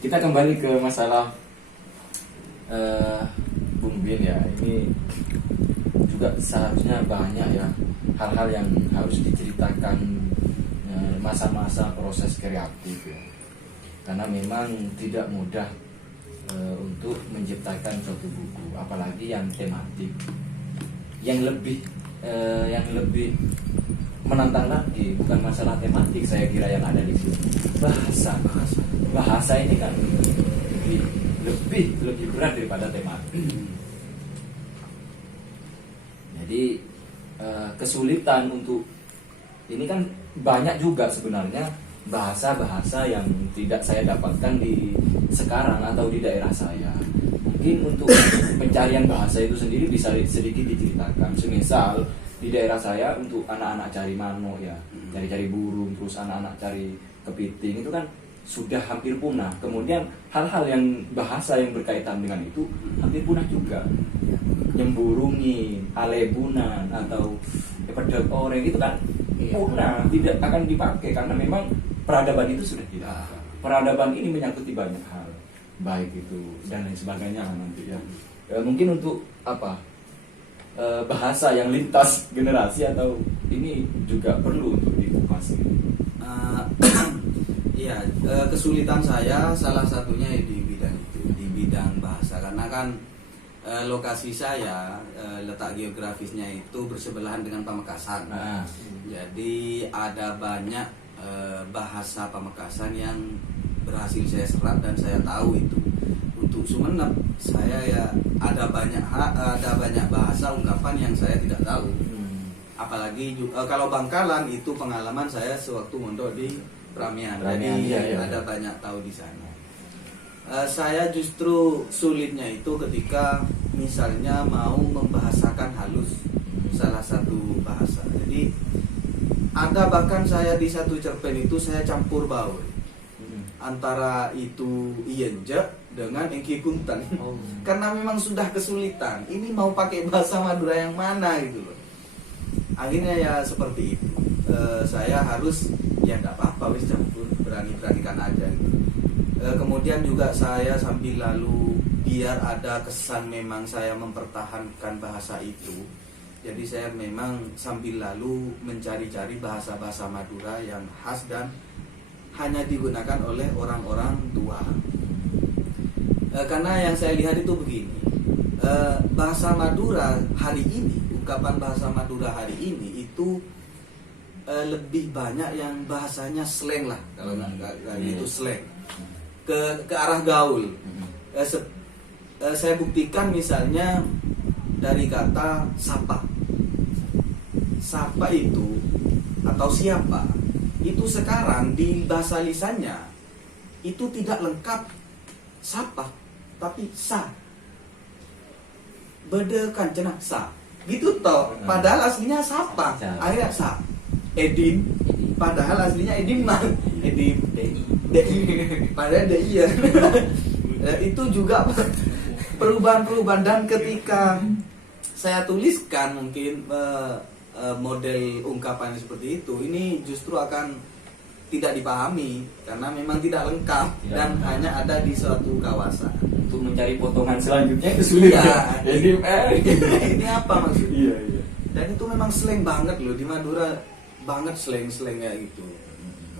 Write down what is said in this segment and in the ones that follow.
kita kembali ke masalah Bung Bin ya. Ini juga seharusnya banyak ya hal-hal yang harus diceritakan, masa-masa proses kreatif ya. Karena memang tidak mudah untuk menciptakan suatu buku, apalagi yang tematik, yang lebih menantang lagi bukan masalah tematik. Saya kira yang ada di sini bahasa ini kan lebih berat daripada tematik. Jadi kesulitan untuk ini kan banyak juga sebenarnya bahasa-bahasa yang tidak saya dapatkan di sekarang atau di daerah saya. Mungkin untuk pencarian bahasa itu sendiri bisa sedikit diceritakan. Semisal di daerah saya untuk anak-anak cari mano ya, cari-cari burung, terus anak-anak cari kepiting, itu kan sudah hampir punah. Kemudian hal-hal yang bahasa yang berkaitan dengan itu hampir punah juga. Nyemburungi, alebunan atau pedang oreng itu kan punah, tidak akan dipakai karena memang peradaban itu sudah tidak ada. Peradaban ini menyangkuti banyak hal, baik itu dan lain sebagainya nanti ya. Mungkin untuk apa? Bahasa yang lintas generasi atau ini juga perlu untuk dikupas. Iya, kesulitan saya salah satunya di bidang itu, di bidang bahasa, karena kan lokasi saya, letak geografisnya itu bersebelahan dengan Pamekasan. Jadi ada banyak bahasa Pamekasan yang berhasil saya serap dan saya tahu itu. Untuk Sumeneb saya ya ada banyak bahasa ungkapan yang saya tidak tahu. Apalagi kalau Bangkalan itu pengalaman saya sewaktu mondok di Pramian. Jadi ada banyak tahu di sana. Saya justru sulitnya itu ketika misalnya mau membahasakan halus salah satu bahasa. Jadi ada bahkan saya di satu cerpen itu saya campur baur antara itu iyenje dengan engki punten. Karena memang sudah kesulitan. Ini mau pakai bahasa Madura yang mana gitu loh. Akhirnya ya seperti itu. Saya harus ya enggak apa-apa wis campur, berani-beranikan aja gitu. Kemudian juga saya sambil lalu biar ada kesan memang saya mempertahankan bahasa itu. Jadi saya memang sambil lalu mencari-cari bahasa-bahasa Madura yang khas dan hanya digunakan oleh orang-orang tua. Karena yang saya lihat itu begini, bahasa Madura hari ini, ungkapan bahasa Madura hari ini itu lebih banyak yang bahasanya slang lah, kalau nggak itu slang ke arah gaul. Saya buktikan misalnya dari kata sapa. Sapa itu atau siapa itu sekarang di bahasa lisannya itu tidak lengkap sapa tapi sa. Bedekan cenah sa. Gitu toh. Padahal aslinya sapa. Akhirnya sa. Edim. Padahal aslinya Edim mah. Edim DI. Padahal DI ya. Itu juga perubahan-perubahan, dan ketika saya tuliskan mungkin model ungkapan seperti itu, ini justru akan tidak dipahami karena memang tidak lengkap dan hanya ada di suatu kawasan. Untuk mencari potongan selanjutnya itu sulit ya. Ini apa maksudnya? Iya. Dan itu memang slang banget loh di Madura, banget slang-slangnya gitu.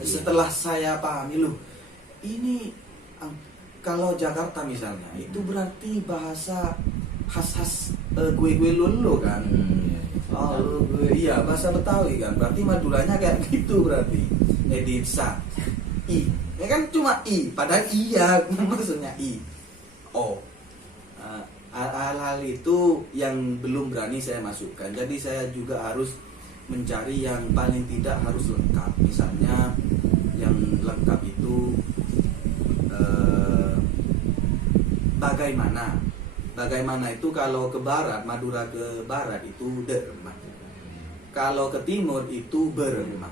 Setelah saya pahami loh, ini kalau Jakarta misalnya itu berarti bahasa khas-khas gue lolo kan. Iya, bahasa Betawi kan. Berarti Maduranya kayak gitu berarti. Editsa I. Ya kan cuma I, padahal iya maksudnya I. Hal-hal itu yang belum berani saya masukkan. Jadi saya juga harus mencari yang paling tidak harus lengkap. Misalnya yang lengkap itu bagaimana itu kalau ke barat, Madura ke barat itu derma. Kalau ke timur itu berema.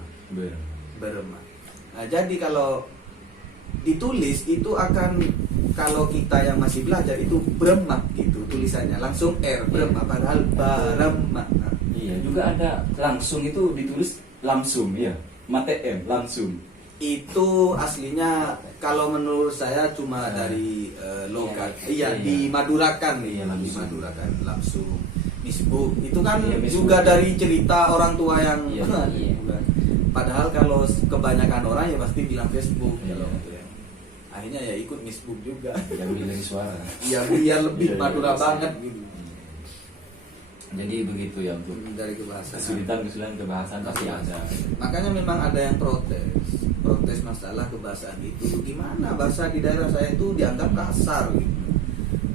Nah, jadi kalau ditulis itu akan, kalau kita yang masih belajar itu bremak gitu tulisannya, langsung R bremak padahal barema. Iya, juga ada langsung itu ditulis langsung ya. Mate M langsung. Itu aslinya kalau menurut saya cuma dari logat. Iya, dimadurakan nih, dimadurakan langsung. Misbuk itu kan juga dari cerita orang tua yang padahal kalau kebanyakan orang ya pasti bilang Facebook kalau ya. Akhirnya ya ikut misbuk juga. Yang bilang suara. Ya biar lebih madura banget gitu. Jadi begitu ya untuk Dari kebahasaan. kesulitan kebahasan pasti ada. Makanya memang ada yang protes masalah kebahasaan itu. Gimana bahasa di daerah saya itu dianggap kasar gitu.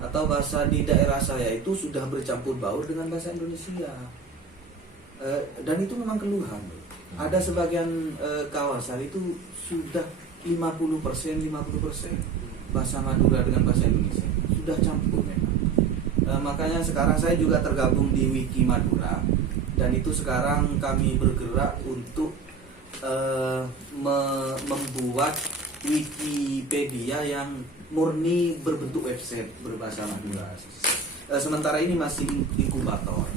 Atau bahasa di daerah saya itu sudah bercampur baur dengan bahasa Indonesia. Dan itu memang keluhan. Ada sebagian kawasan itu sudah 50% bahasa Madura dengan bahasa Indonesia. Sudah campur memang. Makanya sekarang saya juga tergabung di Wiki Madura. Dan itu sekarang kami bergerak untuk membuat Wikipedia yang murni berbentuk website berbahasa Madura. Sementara ini masih inkubator,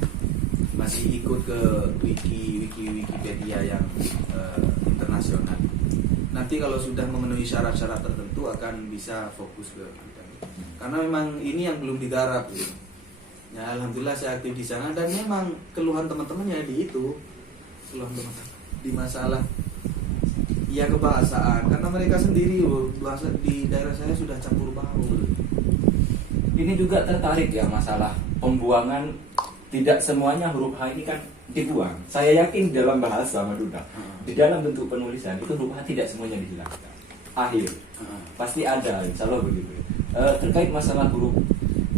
masih ikut ke Wikipedia yang internasional. Nanti kalau sudah memenuhi syarat-syarat tertentu akan bisa fokus ke karena memang ini yang belum digarap gitu. Ya alhamdulillah saya aktif di sana dan memang keluhan teman-teman ya di itu, keluhan teman-teman di masalah ya kebahasaan karena mereka sendiri bahasa di daerah saya sudah campur baur. Ini juga tertarik ya masalah pembuangan, tidak semuanya huruf H ini kan dibuang. Saya yakin dalam bahasa Madura, di dalam bentuk penulisan itu huruf H tidak semuanya dihilangkan. Akhir pasti ada, insya Allah begitu. Terkait masalah huruf,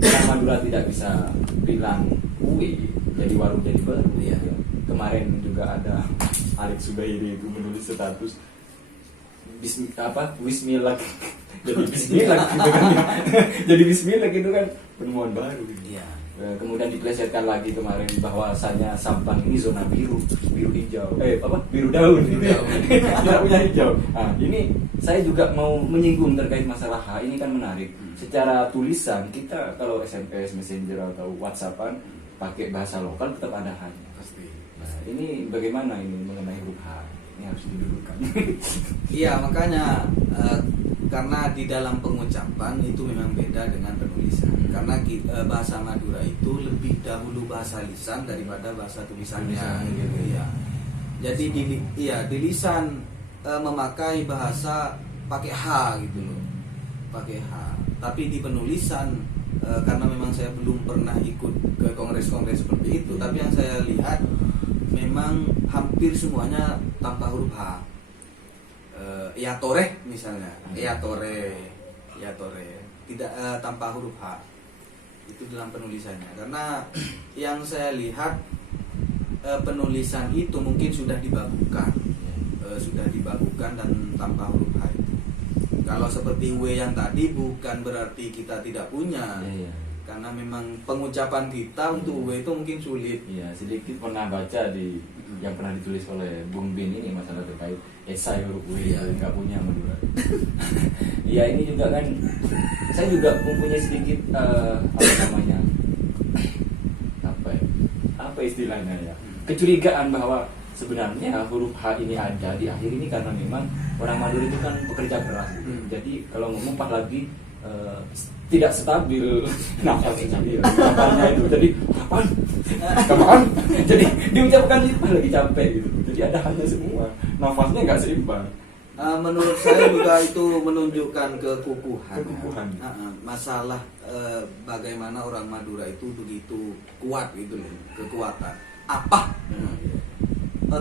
orang Madura tidak bisa bilang UI jadi warung jadi baru. Ya. Kemarin juga ada Alex Subairi itu menulis status Bismillah jadi Bismillah gitu kan. Jadi Bismillah gitu kan penemuan baru. Iya. Kemudian diplesetkan lagi kemarin bahwasanya Sampang ini zona biru hijau, biru daun, tidak punya hijau. Nah, ini saya juga mau menyinggung terkait masalah H ini kan menarik. Secara tulisan kita kalau SMS, Messenger atau WhatsAppan pakai bahasa lokal tetap ada H. Pasti. Nah, ini bagaimana ini mengenai huruf H? Ini harus didudukkan. Iya makanya karena di dalam pengucapan itu memang beda dengan penulisan. Karena bahasa Madura itu lebih dahulu bahasa lisan daripada bahasa tulisannya. Gitu, ya. Jadi di lisan memakai bahasa pakai H gitu loh, pakai H. Tapi di penulisan karena memang saya belum pernah ikut ke kongres-kongres seperti itu, tapi yang saya lihat memang hampir semuanya tanpa huruf H. Ya tore misalnya, ya tore tidak tanpa huruf H itu dalam penulisannya. Karena yang saya lihat penulisan itu mungkin sudah dibakukan dan tanpa huruf H itu. Kalau seperti W yang tadi bukan berarti kita tidak punya. Karena memang pengucapan kita untuk W itu mungkin sulit. Iya, sedikit pernah baca di yang pernah ditulis oleh Bung Bin ini masalah terkait esai huruf W nggak punya Madura. Iya, ini juga kan saya juga mempunyai sedikit apa istilahnya ya, kecurigaan bahwa sebenarnya huruf H ini ada di akhir ini karena memang orang Madura itu kan pekerja keras. Jadi kalau ngomong lagi tidak stabil nafasnya itu, jadi kapan jadi diucapkan itu lagi capek gitu, jadi ada hanya semua nafasnya nggak seimbang. Menurut saya juga itu menunjukkan kekukuhan. Masalah bagaimana orang Madura itu begitu kuat gitu loh, kekuatan apa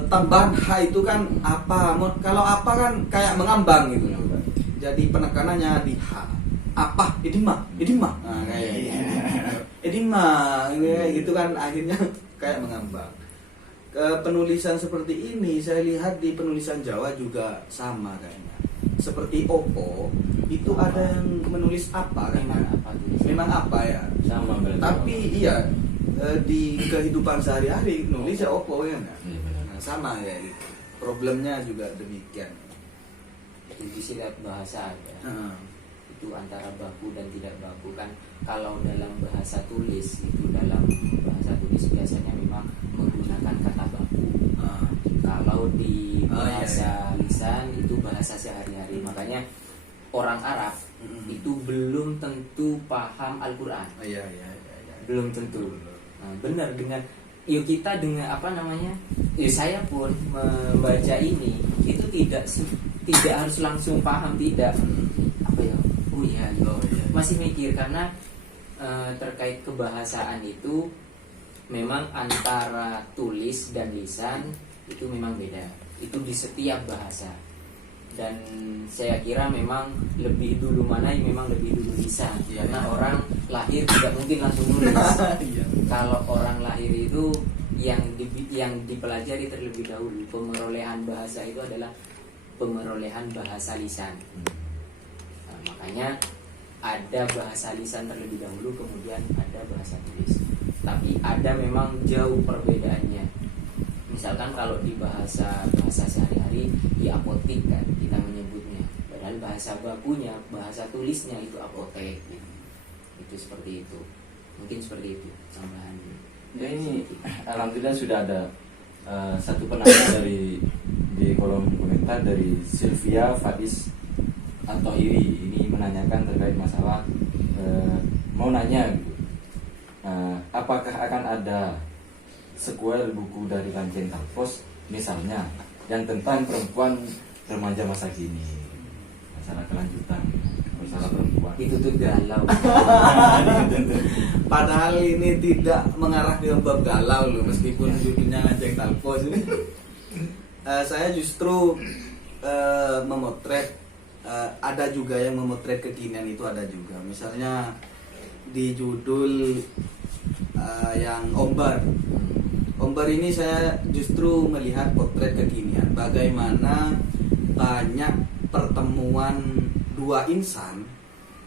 tambahan H itu kan apa, kalau apa kan kayak mengambang gitu loh. Jadi penekanannya di H. Apa? Edima. Nah, kayak Edima gitu kan akhirnya kayak mengambang. Penulisan seperti ini saya lihat di penulisan Jawa juga sama kayaknya. Seperti Oppo itu ada yang menulis apa kan? Memang apa ya? Sama berarti. Tapi iya di kehidupan sehari-hari nulis ya Oppo ya. Nah, sama ya gitu. Problemnya juga demikian. Di setiap bahasa ada. Itu antara baku dan tidak baku kan. Kalau dalam bahasa tulis itu, dalam bahasa tulis biasanya memang menggunakan kata baku. Kalau di bahasa lisan itu bahasa sehari-hari. Makanya orang Arab itu belum tentu paham Al-Quran. Iya. Belum tentu. Nah, benar, dengan yuk kita dengan apa namanya, saya pun membaca ini itu tidak harus langsung paham, tidak apa ya, masih mikir karena terkait kebahasaan itu memang antara tulis dan lisan itu memang beda, itu di setiap bahasa. Dan saya kira memang lebih dulu mana yang memang lebih dulu lisan, karena orang lahir tidak mungkin langsung nulis. Kalau orang lahir itu yang dipelajari terlebih dahulu, pemerolehan bahasa itu adalah pemerolehan bahasa lisan. Nah, makanya ada bahasa lisan terlebih dahulu, kemudian ada bahasa tulis. Tapi ada memang jauh perbedaannya. Misalkan kalau di bahasa sehari-hari di apotik kan kita menyebutnya, padahal bahasa bakunya, bahasa tulisnya itu apotek gitu. Itu seperti itu. Mungkin seperti itu tambahannya. Ya ini alhamdulillah sudah ada satu penanya di kolom komentar dari Sylvia Fadis Antohiri. Ini menanyakan terkait masalah mau nanya gitu, apakah akan ada sequel buku dari Kanjeng Talpos misalnya yang tentang perempuan remaja masa kini, masalah kelanjutan masalah perempuan. Ditutup galau. Padahal ini tidak mengarah ke bab galau loh, meskipun judulnya Kanjeng Talpos. Saya justru memotret, ada juga yang memotret kekinian, itu ada juga. Misalnya di judul yang Ombar ini saya justru melihat potret kekinian, bagaimana banyak pertemuan dua insan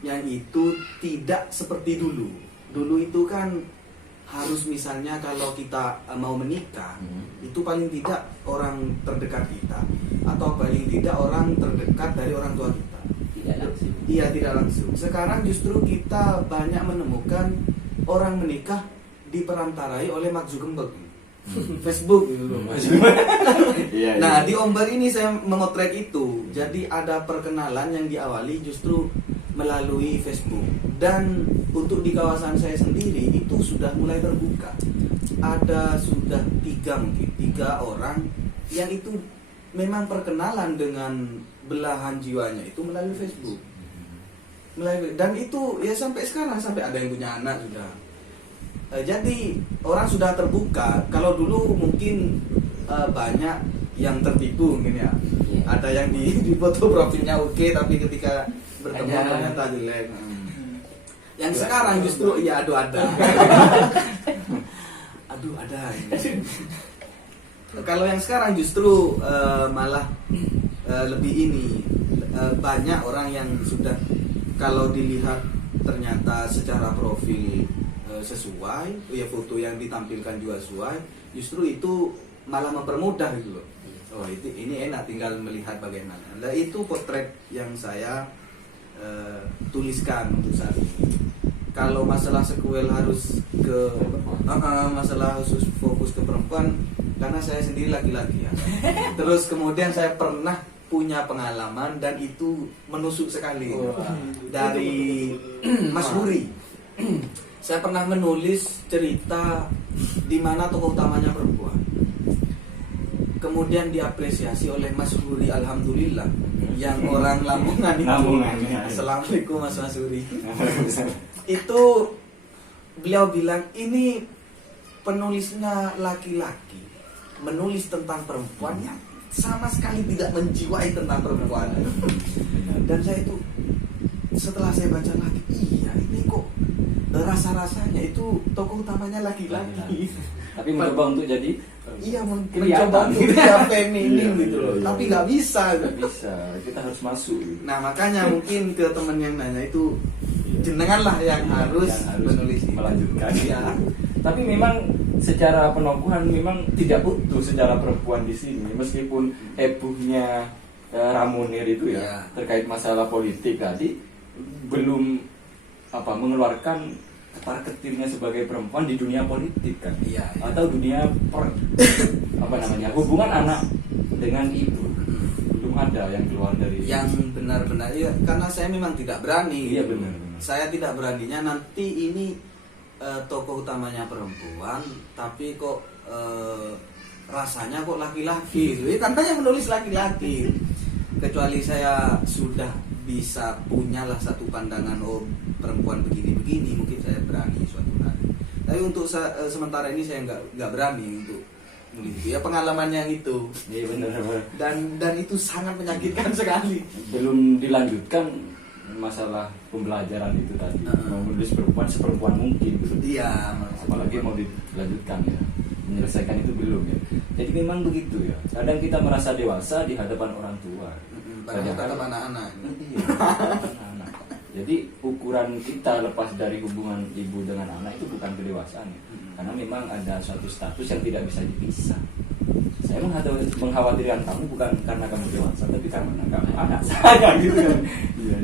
yang itu tidak seperti dulu. Dulu itu kan harus misalnya kalau kita mau menikah, itu paling tidak orang terdekat kita, atau paling tidak orang terdekat dari orang tua kita. Tidak langsung. Iya, tidak langsung. Sekarang justru kita banyak menemukan orang menikah diperantarai oleh Mark Zuckerberg, Facebook gitu. Nah, di Ombar ini saya memotret itu. Jadi ada perkenalan yang diawali justru melalui Facebook. Dan untuk di kawasan saya sendiri itu sudah mulai terbuka. Ada sudah tiga orang yang itu memang perkenalan dengan belahan jiwanya itu melalui Facebook. Dan itu ya sampai sekarang, sampai ada yang punya anak sudah. Jadi orang sudah terbuka. Kalau dulu mungkin banyak yang tertipu mungkin ya. Ada yang di foto profilnya oke, tapi ketika bertemu ternyata jelek. Yang sekarang justru ya aduh ada. Kalau yang sekarang justru malah lebih ini, banyak orang yang sudah kalau dilihat ternyata secara profil sesuai, ya foto yang ditampilkan juga sesuai, justru itu malah mempermudah gitu loh. Oh ini enak, tinggal melihat bagaimana. Nah itu potret yang saya tuliskan untuk saat ini. Kalau masalah sequel harus ke masalah khusus fokus ke perempuan, karena saya sendiri laki-laki ya. Terus kemudian saya pernah punya pengalaman dan itu menusuk sekali dari Mas Huri. Saya pernah menulis cerita di mana tokoh utamanya perempuan. Kemudian diapresiasi oleh Mas Huri, alhamdulillah, yang orang Lamongan itu. Assalamualaikum Mas Huri. Itu beliau bilang ini penulisnya laki-laki, menulis tentang perempuan yang sama sekali tidak menjiwai tentang perempuan. Dan saya itu setelah saya baca lagi, iya ini kok rasa-rasanya itu tokoh utamanya laki-laki. Tapi mencoba untuk jadi mencoba untuk jadi feminim gitu loh. Tapi nggak bisa. Kita harus masuk gitu. Nah makanya mungkin ke temen yang nanya itu, jenengan lah yang harus menulis melanjutkan. Ya. Tapi memang secara penokohan memang tidak utuh secara perempuan di sini, meskipun hebohnya Ramunir itu ya terkait masalah politik tadi, belum mengeluarkan ketar-ketirnya sebagai perempuan di dunia politik kan, Iya, iya. atau dunia hubungan anak dengan ibu, belum ada yang keluar dari yang benar-benar ya, karena saya memang tidak berani. Iya, benar. Saya tidak beraninya nanti ini tokoh utamanya perempuan, tapi kok rasanya kok laki-laki. Katanya menulis laki-laki. Kecuali saya sudah bisa punyalah satu pandangan, oh perempuan begini-begini, mungkin saya berani suatu hari. Tapi untuk sementara ini saya nggak berani untuk nulis itu. Ya pengalaman yang itu. Iya, benar. Dan itu sangat menyakitkan sekali. Belum dilanjutkan masalah pembelajaran itu tadi, mau menulis perempuan seperempuan mungkin gitu. Iya, Apalagi mau dilanjutkan ya, menyelesaikan itu belum ya. Jadi memang begitu ya, kadang kita merasa dewasa di hadapan orang tua, padahal tetap anak-anak. Iya, anak-anak. Jadi ukuran kita lepas dari hubungan ibu dengan anak itu bukan kedewasaan ya. Karena memang ada suatu status yang tidak bisa dipisah. Saya mengkhawatirkan kamu bukan karena kamu dewasa, tapi karena kamu anak saya gitu kan. Iya.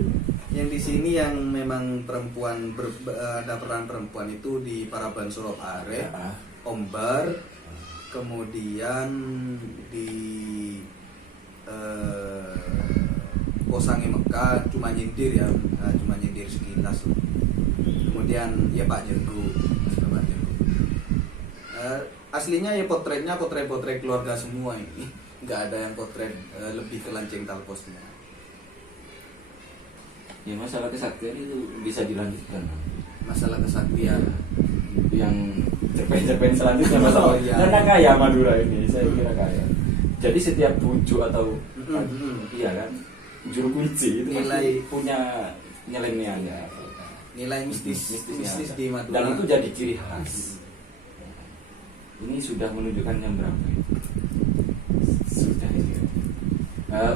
Yang di sini yang memang perempuan ada peran perempuan itu di Paraban Sorop Are, Ya. Ombar, kemudian di Kosangi Mekah cuma nyindir ya, cuma nyindir sekilas. Kemudian ya Pak Jeruk, Pak Jeruk. Aslinya ya potret keluarga semua ini, nggak ada yang potret lebih ke lanceng talposnya. Ya, masalah kesaktian itu bisa dilanjutkan. Masalah kesaktian. Yang cerpen-cerpen selanjutnya masalah. Oh, iya. Karena kaya Madura ini, saya kira kaya. Jadi setiap bujuk atau iya kan, juru kunci itu Nilai- pasti punya nilai-nilainya. Nilai mistis di Madura. Dan itu jadi ciri khas. Ini sudah menunjukkan jam berapa itu? Sudah ini.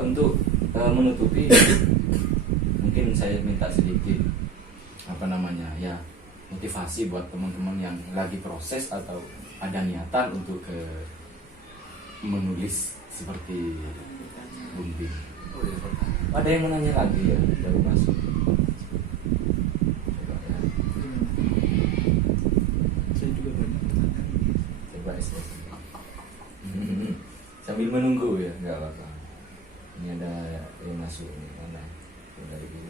Untuk menutupi, mungkin saya minta sedikit ya motivasi buat teman-teman yang lagi proses atau ada niatan untuk menulis seperti Bumbing. Oh, iya, Pak. Ada yang menanya lagi ya, baru masuk. Coba ya. Saya juga banyak pertanyaan. Coba ya. Sambil menunggu ya, nggak apa-apa. Ini ada yang masuk nih, mana? Dari ini.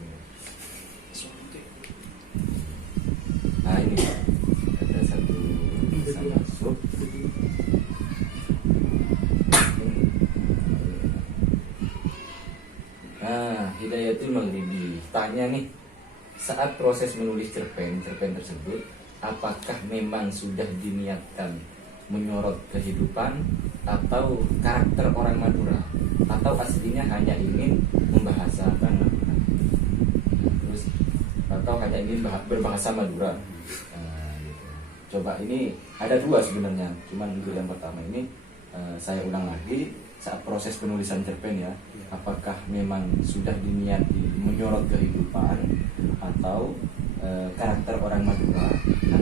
Nah ini Pak, ada satu yang masuk. Nah, Hidayatul Maghribi tanya nih, saat proses menulis cerpen tersebut, apakah memang sudah diniatkan menyorot kehidupan atau karakter orang Madura, atau aslinya hanya ingin membahasakan Madura, terus atau hanya ingin berbahasa Madura? Nah, gitu. Coba ini ada dua sebenarnya, cuman untuk yang pertama ini saya ulang lagi, saat proses penulisan cerpen ya, apakah memang sudah diniati menyorot kehidupan atau karakter orang Madura,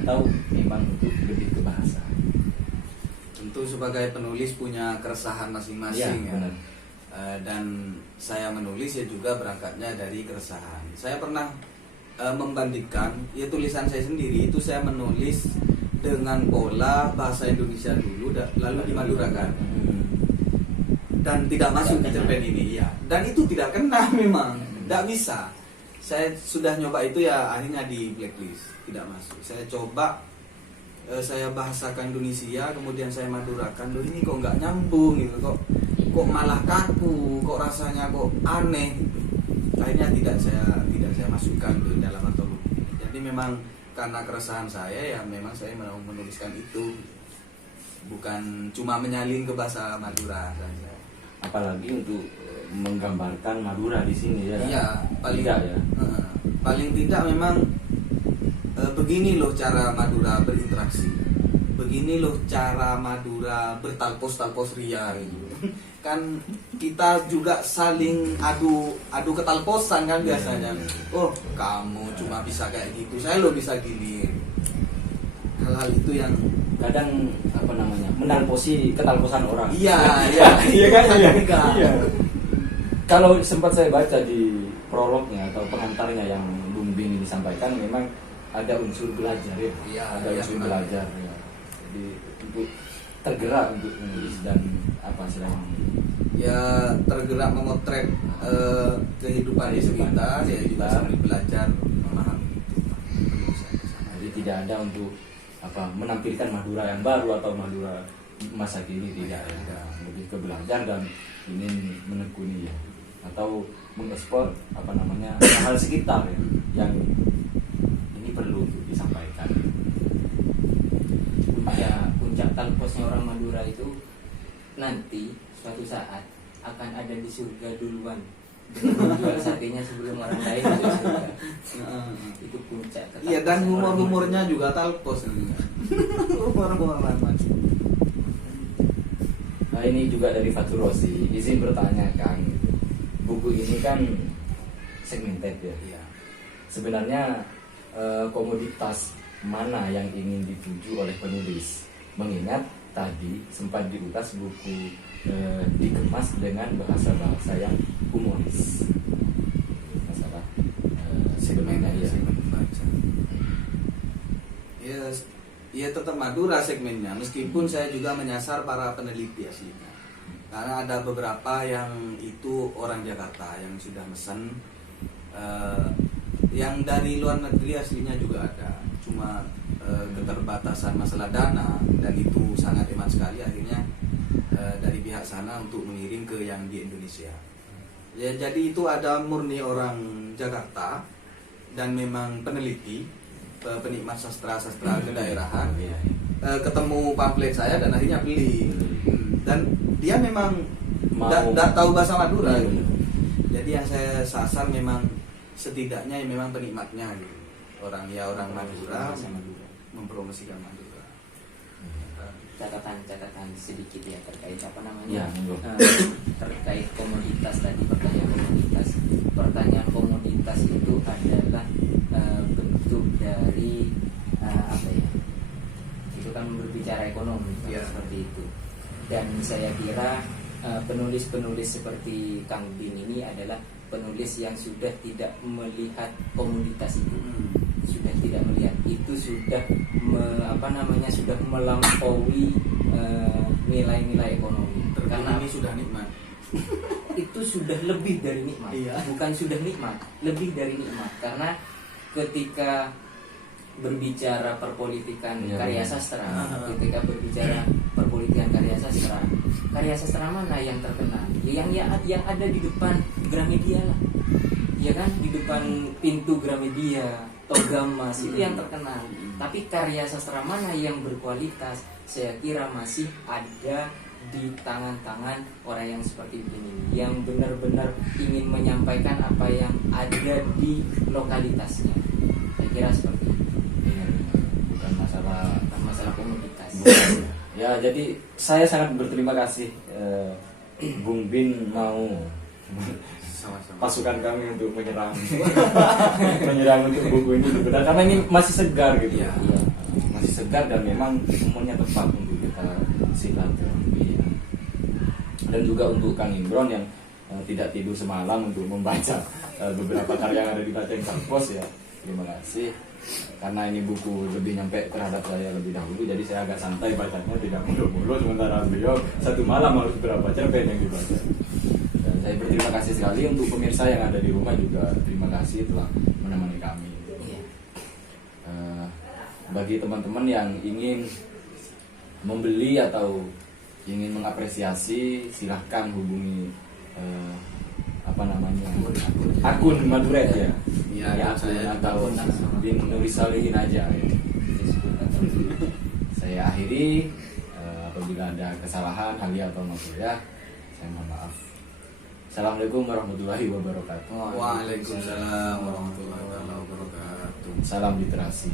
atau memang untuk lebih ke bahasa? Tentu sebagai penulis punya keresahan masing-masing ya. Benar. Dan saya menulis ya juga berangkatnya dari keresahan. Saya pernah membandingkan ya tulisan saya sendiri itu, saya menulis dengan pola bahasa Indonesia dulu lalu dimadurakan. Dan tidak masuk ke cerpen ini ya. Dan itu tidak kena memang, tidak bisa. Saya sudah nyoba itu ya, akhirnya di blacklist, tidak masuk. Saya coba saya bahasakan Indonesia, kemudian saya madurakan, loh ini kok nggak nyambung gitu, kok malah kaku, kok rasanya kok aneh gitu. Akhirnya tidak saya masukkan ke dalam antologi. Jadi memang karena keresahan saya ya, memang saya mau menuliskan itu, bukan cuma menyalin ke bahasa Madura saja. Apalagi untuk menggambarkan Madura di sini ya. Iya, paling tidak ya. Paling tidak memang begini loh cara Madura berinteraksi. Begini loh cara Madura bertalpos ria gitu. Kan kita juga saling adu ketalposan kan biasanya. Oh, kamu cuma bisa kayak gitu, saya lo bisa gini. Hal-hal itu yang Kadang menalposi ketalposan orang. iya Iya kan? Iya. Iya. Kalau sempat saya baca di prolognya atau pengantarnya yang Bung Bin ini sampaikan memang ada unsur belajar ya, Iya, ada iya, unsur benar. belajar ya. Jadi untuk tergerak untuk menulis dan apa selain Ya tergerak memotret kehidupan di sekitar, ya juga sambil belajar memahami itu. jadi tidak ada untuk apa menampilkan Madura yang baru atau Madura masa kini tidak ya. Tidak. Lebih ke belajar dan ingin menekuni ya atau mengekspor apa namanya hal sekitar ya yang ini perlu untuk disampaikan. Puncak talposnya orang Madura itu nanti suatu saat akan ada di surga duluan dengan menjual satenya sebelum orang lain di surga. Itu puncak Iya, dan ketalposan orang humor-humornya Madura. juga talpos. Humor-humor lama. Nah ini juga dari Fatur Rosi, izin bertanya Kang, buku ini kan segmented ya. Iya. Sebenarnya komoditas mana yang ingin dituju oleh penulis? Mengingat tadi sempat diulas buku dikemas dengan bahasa-bahasa yang humoris. Masalah segmennya ya. Segmen baca. Ya, ya tetap Madura segmennya, meskipun saya juga menyasar para peneliti aslinya. Karena ada beberapa yang itu orang Jakarta yang sudah mesen, yang dari luar negeri aslinya juga ada. Cuma keterbatasan masalah dana dan itu sangat hemat sekali, akhirnya dari pihak sana untuk mengirim ke yang di Indonesia. Ya, jadi itu ada murni orang Jakarta dan memang peneliti, penikmat sastra-sastra kedaerahan. Iya. Ketemu pamflet saya dan akhirnya beli. Dan dia memang Mau. tidak tahu bahasa Madura Iya, gitu. benar. Jadi yang saya sasar memang setidaknya memang penikmatnya gitu. Orang Madura Bahasa Madura. mempromosikan Madura. Catatan sedikit ya terkait apa Ya, namanya monggo. terkait komoditas tadi, pertanyaan komoditas itu adalah bentuk dari apa ya, itu kan berbicara ekonomi Ya. seperti itu. Dan saya kira penulis-penulis seperti Kang Bin ini adalah penulis yang sudah tidak melihat komoditas itu, sudah tidak melihat itu, sudah sudah melampaui nilai-nilai ekonomi. Karena Karena ini sudah nikmat. itu sudah lebih dari nikmat, Iya. bukan sudah nikmat, lebih dari nikmat. Karena ketika berbicara perpolitikan Iya, karya benar. sastra, ketika berbicara perpolitikan karya sastra mana yang terkenal? Yang ada di depan Gramedia lah, ya kan, di depan pintu Gramedia, Togamas itu yang terkenal. Tapi karya sastra mana yang berkualitas? Saya kira masih ada di tangan-tangan orang yang seperti ini, yang benar-benar ingin menyampaikan apa yang ada di lokalitasnya. Saya kira seperti itu. Iya, bukan Masalah komoditas. Ya, jadi saya sangat berterima kasih Bung Bin mau Sama-sama. pasukan kami untuk menyerang untuk buku ini benar karena ini masih segar gitu. Iya. Iya. Masih segar dan memang momennya tepat untuk kita silaturahmi ya. Dan juga untuk Kang Imron yang tidak tidur semalam untuk membaca beberapa karya yang ada di Bacaan Kampus ya. Terima kasih karena ini buku lebih nyampe terhadap saya lebih dahulu, jadi saya agak santai bacanya, tidak mulu-mulu, sementara beliau satu malam harus berapa cerpen yang dibaca. Dan saya berterima kasih sekali untuk pemirsa yang ada di rumah juga, terima kasih telah menemani kami. Iya. Bagi teman-teman yang ingin membeli atau ingin mengapresiasi, silahkan hubungi akun Maduret ya. Iya, Ya, akun saya atau juga. Bin Nurisalihin aja ya. Saya akhiri, apabila ada kesalahan Halia atau Maduret, saya mohon maaf. Assalamualaikum warahmatullahi wabarakatuh. Waalaikumsalam warahmatullahi wabarakatuh. Salam literasi.